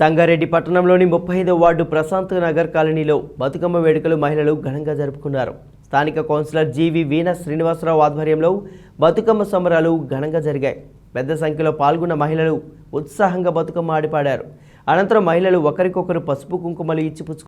సంగారెడ్డి పట్టణంలోని ముప్పై ఐదో వార్డు ప్రశాంత్ నగర్ కాలనీలో బతుకమ్మ వేడుకలు మహిళలు ఘనంగా జరుపుకున్నారు. స్థానిక కౌన్సిలర్ జీవి వీణ శ్రీనివాసరావు ఆధ్వర్యంలో బతుకమ్మ సంబరాలు ఘనంగా జరిగాయి. పెద్ద సంఖ్యలో పాల్గొన్న మహిళలు ఉత్సాహంగా బతుకమ్మ ఆడిపాడారు. అనంతరం మహిళలు ఒకరికొకరు పసుపు కుంకుమలు ఇచ్చిపుచ్చు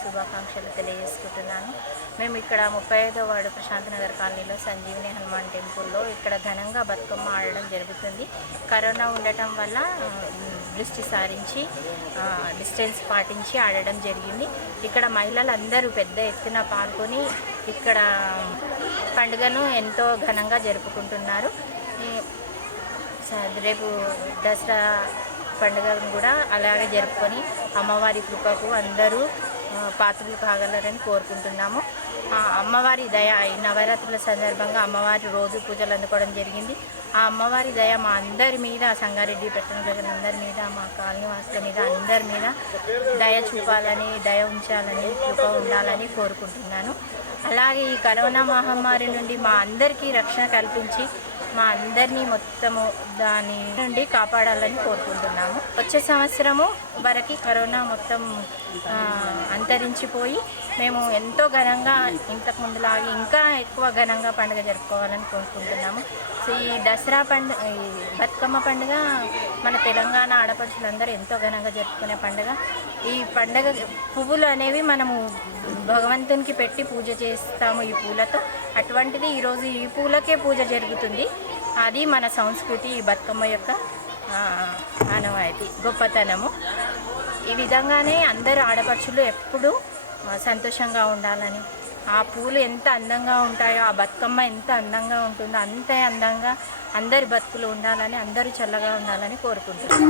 శుభాకాంక్షలు తెలియజేసుకుంటున్నాను. మేము ఇక్కడ ముప్పై ఐదో వార్డు ప్రశాంత్ నగర్ కాలనీలో సంజీవిని హనుమాన్ టెంపుల్లో ఇక్కడ ఘనంగా బతుకమ్మ ఆడడం జరుగుతుంది. కరోనా ఉండటం వల్ల దృష్టి సారించి డిస్టెన్స్ పాటించి ఆడడం జరిగింది. ఇక్కడ మహిళలు అందరూ పెద్ద ఎత్తున పాల్గొని ఇక్కడ పండుగను ఎంతో ఘనంగా జరుపుకుంటున్నారు. రేపు దసరా పండుగను కూడా అలాగే జరుపుకొని అమ్మవారి కృపకు అందరూ పాత్రలు కాగలరని కోరుకుంటున్నాము. అమ్మవారి దయ ఈ నవరాత్రుల సందర్భంగా అమ్మవారి రోజు పూజలు అందుకోవడం జరిగింది. ఆ అమ్మవారి దయ మా అందరి మీద సంగారెడ్డి పెట్టిన ప్రజలందరి మీద మా కాలనీ వాసుల మీద అందరి మీద దయ చూపాలని దయ ఉంచాలని కృప ఉండాలని కోరుకుంటున్నాను. అలాగే ఈ కరోనా మహమ్మారి నుండి మా అందరికీ రక్షణ కల్పించి మా అందరినీ మొత్తము దాని నుండి కాపాడాలని కోరుకుంటున్నాము. వచ్చే సంవత్సరము వరకు కరోనా మొత్తం అంతరించిపోయి మేము ఎంతో ఘనంగా ఇంతకు ముందులాగి ఇంకా ఎక్కువ ఘనంగా పండుగ జరుపుకోవాలని కోరుకుంటున్నాము. సో ఈ దసరా పండుగ ఈ బతుకమ్మ పండుగ మన తెలంగాణ ఆడపడుచులందరూ ఎంతో ఘనంగా జరుపుకునే పండుగ. ఈ పండుగ పువ్వులు అనేవి మనము భగవంతునికి పెట్టి పూజ చేస్తాము ఈ పూలతో. అటువంటిది ఈరోజు ఈ పూలకే పూజ జరుగుతుంది. అది మన సంస్కృతి ఈ బతుకమ్మ యొక్క ఆనవాయితీ గొప్పతనము. ఈ విధంగానే అందరు ఆడపడుచులు ఎప్పుడూ సంతోషంగా ఉండాలని. ఆ పూలు ఎంత అందంగా ఉంటాయో ఆ బతుకమ్మ ఎంత అందంగా ఉంటుందో అంతే అందంగా అందరి బతుకులు ఉండాలని అందరూ చల్లగా ఉండాలని కోరుకుంటున్నాను